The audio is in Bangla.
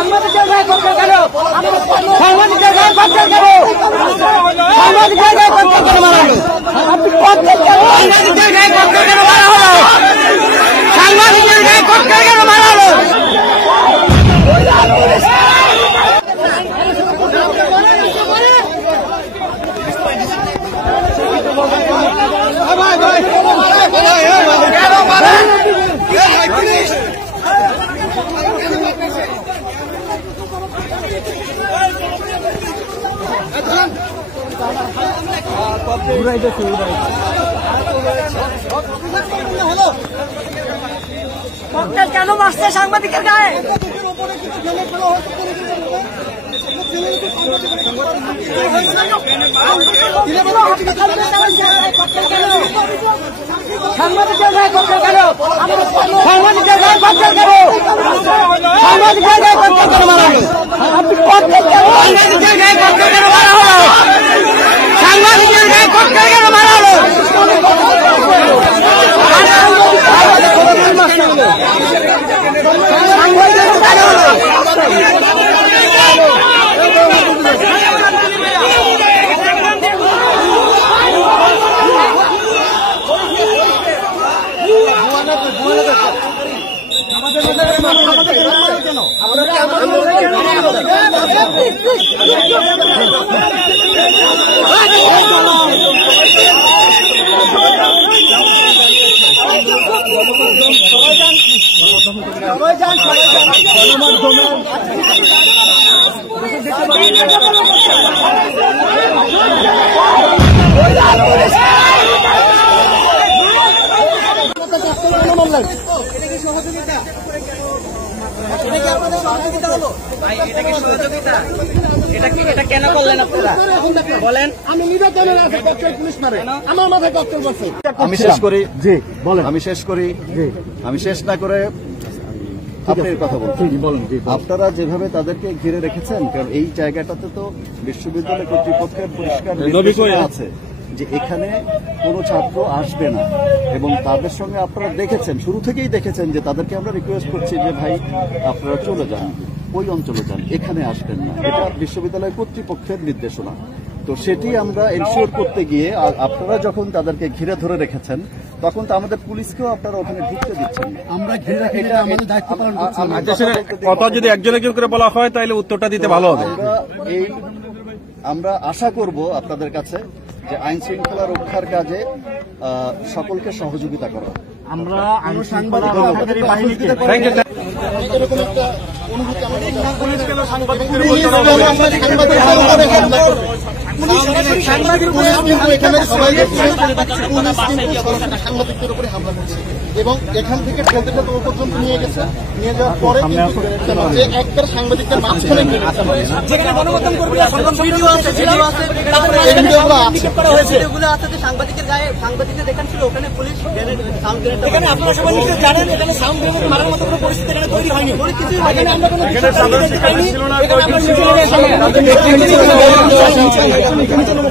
সাংবাদিকের গায়ে কচ্ছর কেন? সাংবাদিকের গায়ে কচ্ছর কেন? সাংবাদিকের গায়ে কচ্ছর কেন মারা হলো? সাংবাদিকের গায়ে কচ্ছর কেন মারা হলো? সাংবাদিকের গায়ে কচ্ছর কেন মারা হলো? কেন মারছে সাংবাদিকের গায়ে? সাংবাদিকের গায়ে কচ্ছর কেন? সাংবাদিকের গায়ে কচ্ছর কেন? সাংবাদিকের গায়ে কচ্ছর কেন মারা হলো? সাংবাদিকের গায়ে কচ্ছর কেন মারা হলো? সাংবাদিকের গায়ে কচ্ছর কেন মারা হলো? এটা কেন করলেন আপনারা বলেন? আমি নির্যাতনের আছে কচ্ছর পুলিশ মারে, আমার মাথায় কচ্ছর বসে। আমি শেষ করি জি বলেন। আমি শেষ করি জি। আমি শেষ না করে আপনার কথা বলুন। আপনারা যেভাবে তাদেরকে ঘিরে রেখেছেন, কারণ এই জায়গাটাতে তো বিশ্ববিদ্যালয় কর্তৃপক্ষের পরিষ্কার নির্দেশনা আছে যে এখানে কোনো ছাত্র আসবে না, এবং তাদের সঙ্গে আপনারা দেখেছেন, শুরু থেকেই দেখেছেন যে তাদেরকে আমরা রিকোয়েস্ট করছি যে ভাই আপনারা চলে যান, ওই অঞ্চলে যান, এখানে আসবেন না। এটা বিশ্ববিদ্যালয় কর্তৃপক্ষের নির্দেশনা। তো সেটি আমরা এনশিওর করতে গিয়ে আপনারা যখন তাদেরকে ঘিরে ধরে রেখেছেন, তখন তো আমাদের পুলিশকেও আপনারা ওখানে ঢুকতে দিচ্ছেন। আমরা ঘিরে রাখি, এটা আমাদের দায়িত্ব পালন করছি। কথা যদি একজন একজন করে বলা হয় তাহলে উত্তরটা দিতে ভালো হবে। আমরা আশা করব আপনাদের কাছে যে আইন শৃঙ্খলা রক্ষার কাজে সকলকে সহযোগিতা করা। আমরা সাংবাদিক সাংবাদিকদের উপরে হামলা করছে এবং এখান থেকে ঠেলতে ঠেলতে ও পর্যন্ত নিয়ে গেছে। নিয়ে যাওয়ার পরে যে একবার সাংবাদিকদের মাঝখানে সাংবাদিকের গায়ে সাংবাদিকদের যেখানে ছিল ওখানে পুলিশ আপনারা সবাই জানেন এখানে সাউন্ড গ্রেনেড মারার মতো কোনো পরিস্থিতি এখানে তৈরি হয়নি। আমরা